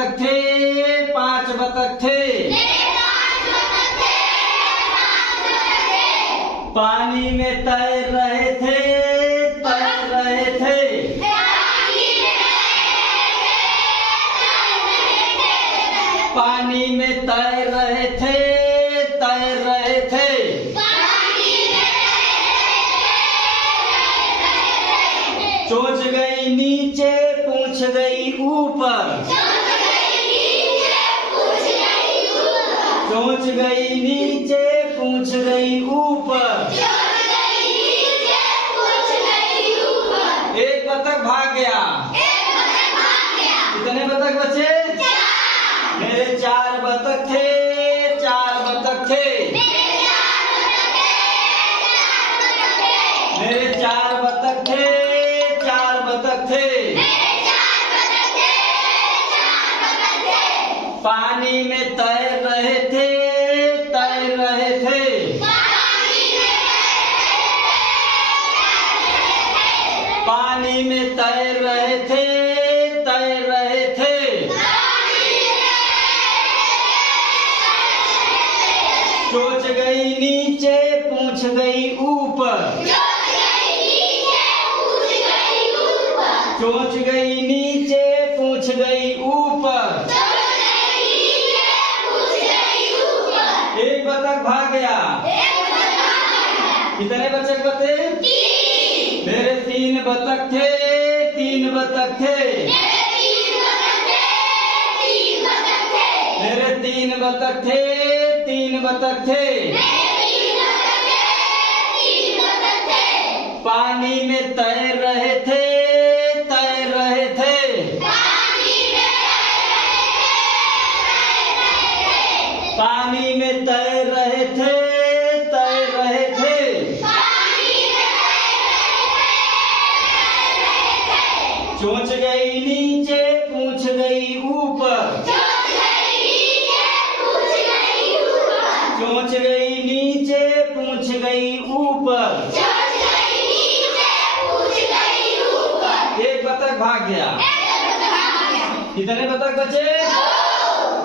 बतख थे, 5 बतख थे। पानी में तैर रहे थे, तैर रहे थे। पानी में तैर रहे थे, तैर रहे थे। चोंच गई नीचे, पूंछ गई ऊपर। चोंच गई नीचे, पूंछ गई ऊपर। एक बतख भाग गया। कितने बतख बचे? मेरे 4 बतख थे, 4 बतख थे। मेरे 4 बतख थे, 4 बतख थे। पानी में तैर रहे थे, तैर रहे थे। पानी में तैर रहे थे, तैर रहे थे। चोंच गई नीचे, पूंछ गई ऊपर। चोंच गई नीचे, पूंछ गई ऊपर। एक बतख भाग गया। कितने बतख बचे? मेरे 3 बतख थे, 3 बतख थे। मेरे 3 बतख थे, 3 बतख थे। पानी में तैर रहे थे, तैर रहे थे। पानी में तैर रहे थे, तैर रहे थे। चोंच गई नीचे, पूंछ गई ऊपर। चोंच गई नीचे, पूंछ गई ऊपर। एक बतख भाग गया। कितने बतख बचे?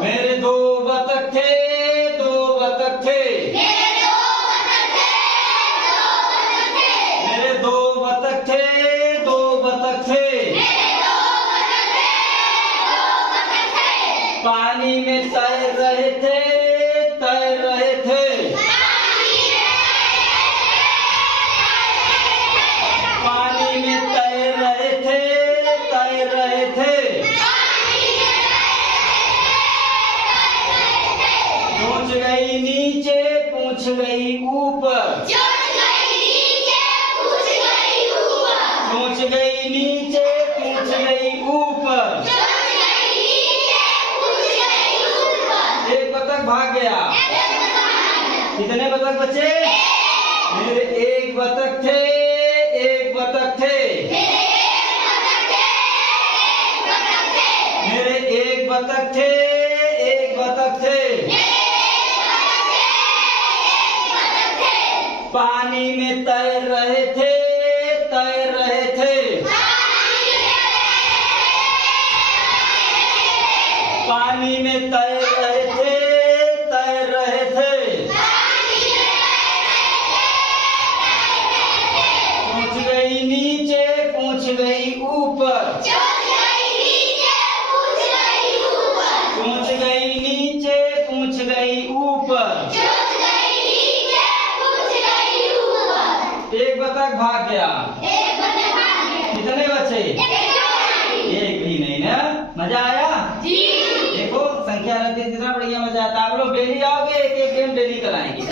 मेरे 2 बतख थे, 2 बतख थे। मेरे 2 बतख थे, 2 बतख थे। पानी में तैर रहे थे, तैर रहे थे। पानी में तैर रहे थे, तैर रहे थे। चोंच गई नीचे, पूंछ गई ऊपर। चोंच गई नीचे, पूंछ गई ऊपर। एक बतख भाग गया। कितने बतख बचे? मेरे 1 बतख थे, 1 बतख थे। मेरे 1 बतख थे, 1 बतख थे। पानी में तैर रहे थे, तैर रहे थे। पानी में तैर रहे थे, तैर रहे थे। पूंछ गई नीचे, पूंछ गई ऊपर। पूंछ गई नीचे, पूंछ गई ऊपर। एक बतख भाग गया। कितने बचे? एक भी नहीं ना। मजा आया? देखो संख्या रखते कितना बढ़िया मजा आता है। आप लोग डेली आओगे, एक एक गेम डेली कराएंगे।